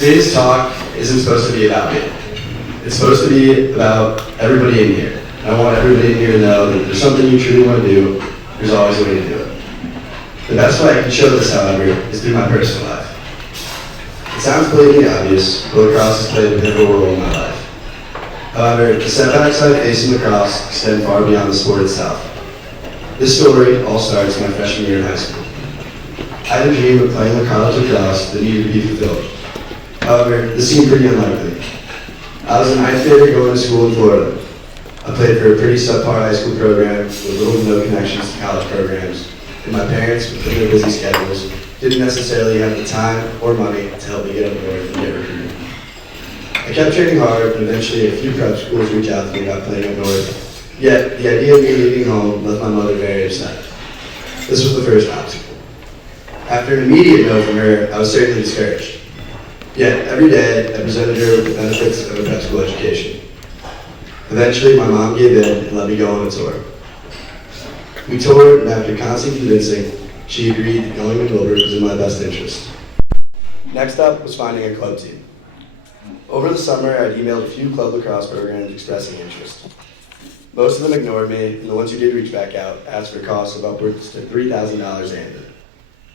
Today's talk isn't supposed to be about me. It's supposed to be about everybody in here. I want everybody in here to know that if there's something you truly want to do, there's always a way to do it. The best way I can show this, however, is through my personal life. It sounds blatantly obvious, but lacrosse has played a pivotal role in my life. However, the setbacks I face in lacrosse extend far beyond the sport itself. This story all starts my freshman year in high school. I had a dream of playing college lacrosse that needed to be fulfilled. However, this seemed pretty unlikely. I was in ninth grade going to school in Florida. I played for a pretty subpar high school program with little to no connections to college programs, and my parents, with their busy schedules, didn't necessarily have the time or money to help me get up north and get recruited. I kept training hard, and eventually a few prep schools reached out to me about playing up north, yet the idea of me leaving home left my mother very upset. This was the first obstacle. After an immediate no from her, I was certainly discouraged. Yet, every day, I presented her with the benefits of a prep school education. Eventually, my mom gave in and let me go on a tour. We toured, and after constant convincing, she agreed that going to Millbrook was in my best interest. Next up was finding a club team. Over the summer, I'd emailed a few club lacrosse programs expressing interest. Most of them ignored me, and the ones who did reach back out asked for costs of upwards to $3,000 annually.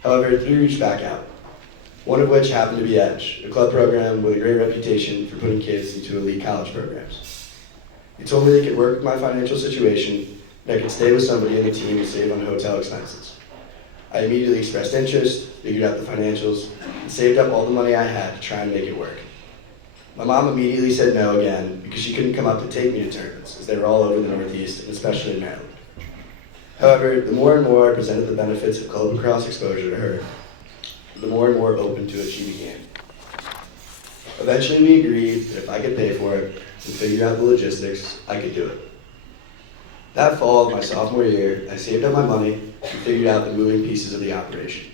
However, 3 reached back out, one of which happened to be Edge, a club program with a great reputation for putting kids into elite college programs. They told me they could work with my financial situation and I could stay with somebody in the team and save on hotel expenses. I immediately expressed interest, figured out the financials, and saved up all the money I had to try and make it work. My mom immediately said no again because she couldn't come up to take me to tournaments, as they were all over the Northeast and especially in Maryland. However, the more and more I presented the benefits of club lacrosse exposure to her, the more and more open to it she became. Eventually we agreed that if I could pay for it and figure out the logistics, I could do it. That fall of my sophomore year, I saved up my money and figured out the moving pieces of the operation.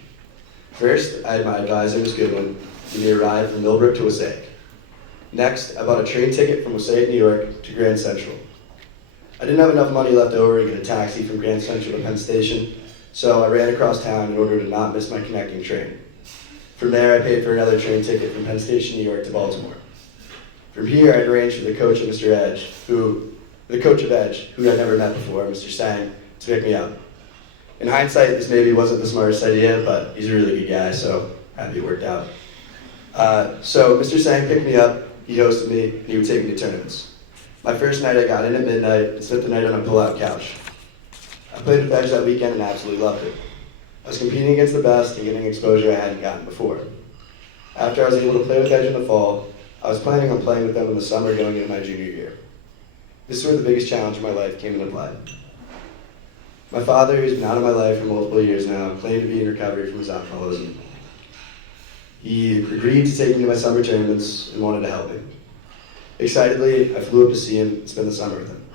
First, I had my advisor, Ms. Goodwin, give me a ride from Millbrook to Wasaic. Next, I bought a train ticket from Wasaic, New York to Grand Central. I didn't have enough money left over to get a taxi from Grand Central to Penn Station, so I ran across town in order to not miss my connecting train. From there, I paid for another train ticket from Penn Station, New York to Baltimore. From here, I'd arranged for the coach of Edge, who I'd never met before, Mr. Sang, to pick me up. In hindsight, this maybe wasn't the smartest idea, but he's a really good guy, so happy it worked out. So Mr. Sang picked me up, he hosted me, and he would take me to tournaments. My first night, I got in at midnight and spent the night on a pull-out couch. I played with Edge that weekend and absolutely loved it. I was competing against the best and getting exposure I hadn't gotten before. After I was able to play with Edge in the fall, I was planning on playing with them in the summer going into my junior year. This is where the biggest challenge of my life came into play. My father, who's been out of my life for multiple years now, claimed to be in recovery from his alcoholism. He agreed to take me to my summer tournaments and wanted to help me. Excitedly, I flew up to see him and spend the summer with him.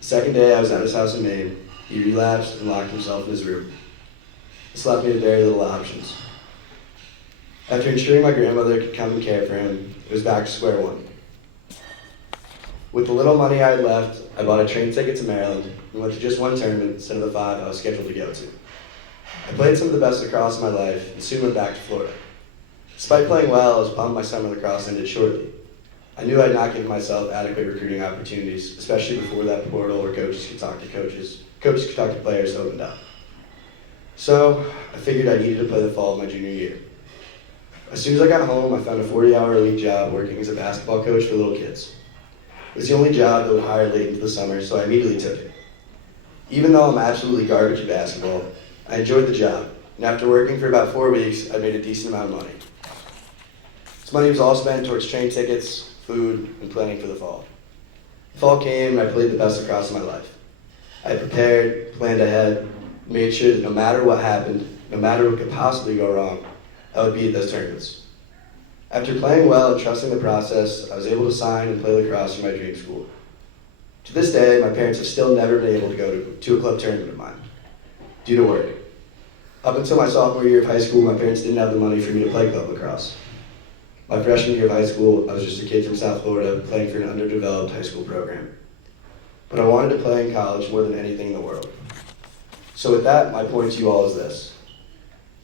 The second day I was at his house in Maine, he relapsed and locked himself in his room. This left me with very little options. After ensuring my grandmother could come and care for him, it was back to square one. With the little money I had left, I bought a train ticket to Maryland and went to just one tournament instead of the 5 I was scheduled to go to. I played some of the best lacrosse in my life and soon went back to Florida. Despite playing well, I was bummed my summer lacrosse ended shortly. I knew I'd not given myself adequate recruiting opportunities, especially before that portal where coaches could talk to players opened up. So I figured I needed to play the fall of my junior year. As soon as I got home, I found a 40-hour-a-week job working as a basketball coach for little kids. It was the only job that would hire late into the summer, so I immediately took it. Even though I'm absolutely garbage at basketball, I enjoyed the job, and after working for about 4 weeks, I made a decent amount of money. This money was all spent towards train tickets, food, and planning for the fall. The fall came, and I played the best lacrosse of my life. I prepared, planned ahead, made sure that no matter what happened, no matter what could possibly go wrong, I would be at those tournaments. After playing well and trusting the process, I was able to sign and play lacrosse for my dream school. To this day, my parents have still never been able to go to a club tournament of mine, due to work. Up until my sophomore year of high school, my parents didn't have the money for me to play club lacrosse. My freshman year of high school, I was just a kid from South Florida playing for an underdeveloped high school program. But I wanted to play in college more than anything in the world. So with that, my point to you all is this.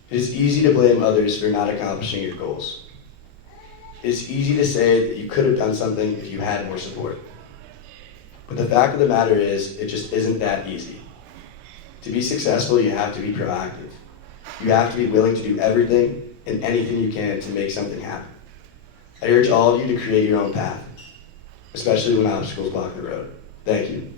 It is easy to blame others for not accomplishing your goals. It's easy to say that you could have done something if you had more support. But the fact of the matter is, it just isn't that easy. To be successful, you have to be proactive. You have to be willing to do everything and anything you can to make something happen. I urge all of you to create your own path, especially when obstacles block the road. Thank you.